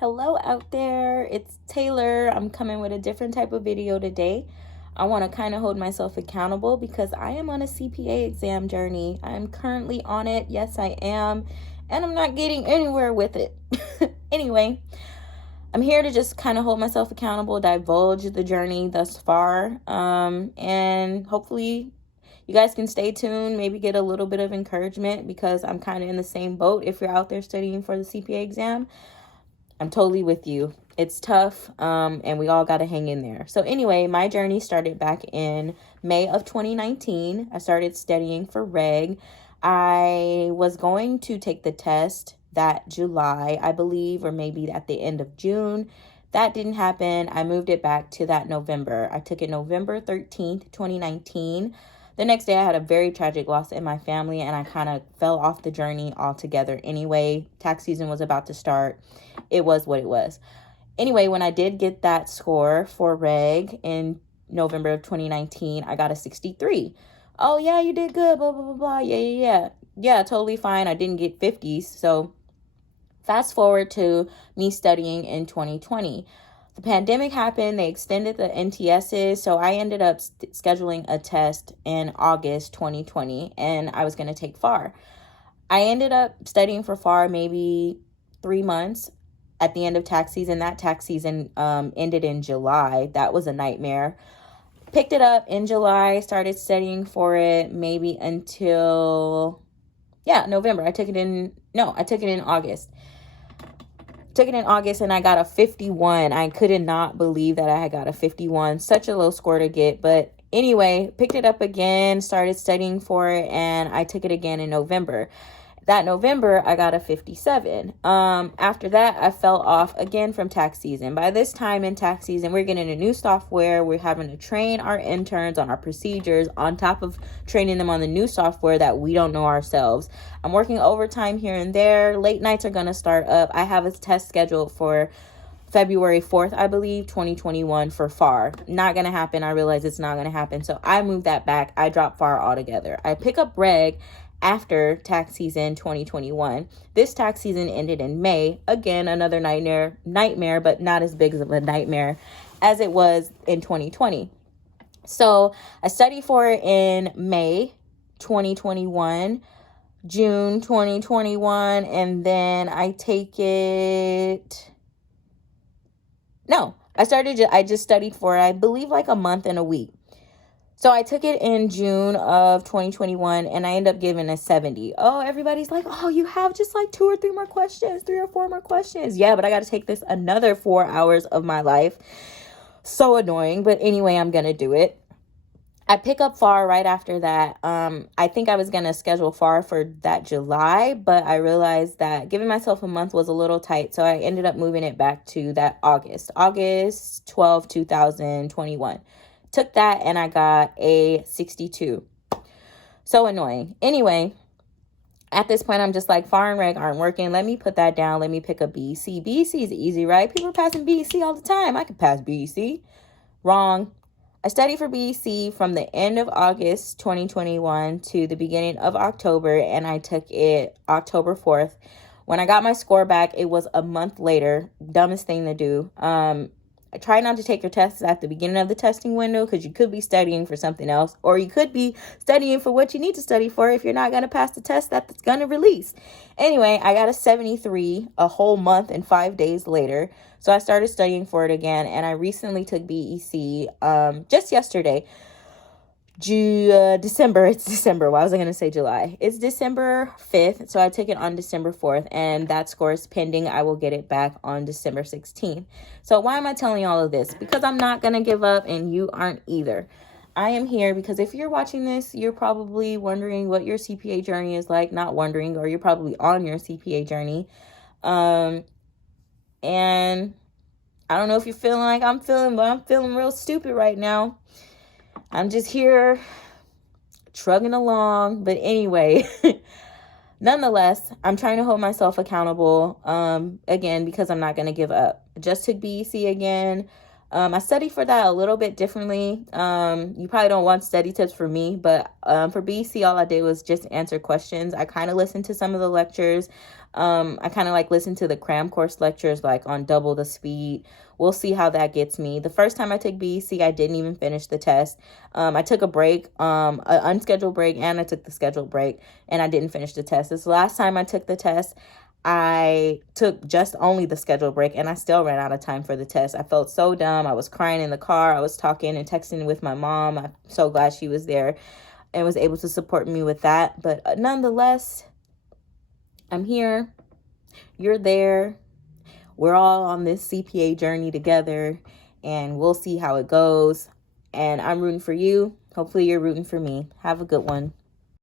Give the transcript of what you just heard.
Hello out there, it's Taylor. I'm coming with a different type of video today. I want to kind of hold myself accountable because I am on a CPA exam journey. I'm currently on it. Yes, I am. And I'm not getting anywhere with it. Anyway, I'm here to just kind of hold myself accountable, divulge the journey thus far, and hopefully you guys can stay tuned, maybe get a little bit of encouragement because I'm kind of in the same boat. If you're out there studying for the CPA exam, I'm totally with you. It's tough, and we all got to hang in there. So anyway, my journey started back in May of 2019. I started studying for reg. I was going to take the test that July, I believe, or maybe at the end of June. That didn't happen. I moved it back to that November. I took it November 13th, 2019. The next day, I had a very tragic loss in my family, and I kind of fell off the journey altogether anyway. Tax season was about to start. It was what it was. Anyway, when I did get that score for reg in November of 2019, I got a 63. Oh, yeah, you did good, blah, blah, blah, blah. Yeah, totally fine. I didn't get 50s. So fast forward to me studying in 2020. The pandemic happened. They extended the NTSs. So I ended up scheduling a test in August 2020, and I was going to take FAR. I ended up studying for FAR maybe 3 months at the end of tax season. That tax season ended in July. That was a nightmare. Picked it up in July, started studying for it maybe until, November. I took it in August. Took it in August and I got a 51. I could not believe that I had got a 51. Such a low score to get. But anyway, picked it up again, started studying for it, and I took it again in November. That November, I got a 57. After that, I fell off again from tax season. By this time in tax season, we're getting a new software. We're having to train our interns on our procedures on top of training them on the new software that we don't know ourselves. I'm working overtime here and there. Late nights are going to start up. I have a test scheduled for February 4th, I believe, 2021 for FAR. Not going to happen. I realize it's not going to happen. So I moved that back. I dropped FAR altogether. I pick up reg after tax season 2021. This tax season ended in May. Again, another nightmare, but not as big of a nightmare as it was in 2020. So I studied for it in May 2021, June 2021, and then I just studied for it, I believe, like a month and a week. So I took it in June of 2021, and I ended up giving a 70. Oh, everybody's like, oh, you have just like 3 or 4 more questions. Yeah, but I got to take this another 4 hours of my life. So annoying. But anyway, I'm going to do it. I pick up FAR right after that. I think I was going to schedule FAR for that July, but I realized that giving myself a month was a little tight. So I ended up moving it back to that August 12, 2021. Took that and I got a 62. So annoying. Anyway, at this point, I'm just like, FAR and reg aren't working. Let me put that down. Let me pick a BEC. BEC is easy, right? People are passing BEC all the time. I could pass BEC. Wrong. I studied for BEC from the end of August 2021 to the beginning of October, and I took it October 4th. When I got my score back, it was a month later. Dumbest thing to do. I try not to take your tests at the beginning of the testing window because you could be studying for something else, or you could be studying for what you need to study for if you're not going to pass the test that's going to release. Anyway, I got a 73 a whole month and 5 days later. So I started studying for it again, and I recently took BEC just yesterday. December. It's December. Why was I going to say July? It's December 5th. So I took it on December 4th, and that score is pending. I will get it back on December 16th. So why am I telling you all of this? Because I'm not going to give up, and you aren't either. I am here because if you're watching this, you're probably wondering what your CPA journey is like. Not wondering, or you're probably on your CPA journey. And I don't know if you're feeling like I'm feeling, but I'm feeling real stupid right now. I'm just here trugging along. But anyway, nonetheless, I'm trying to hold myself accountable, again, because I'm not going to give up. Just took BEC again. I study for that a little bit differently. You probably don't want study tips for me, but for BEC, all I did was just answer questions. I kind of listened to some of the lectures. I kind of like listen to the cram course lectures, like on double the speed. We'll see how that gets me. The first time I took BEC, I didn't even finish the test. I took a break, an unscheduled break, and I took the scheduled break, and I didn't finish the test. This last time I took the test, I took just only the scheduled break, and I still ran out of time for the test. I felt so dumb. I was crying in the car. I was talking and texting with my mom. I'm so glad she was there and was able to support me with that. But nonetheless, I'm here. You're there. We're all on this CPA journey together, and we'll see how it goes. And I'm rooting for you. Hopefully you're rooting for me. Have a good one.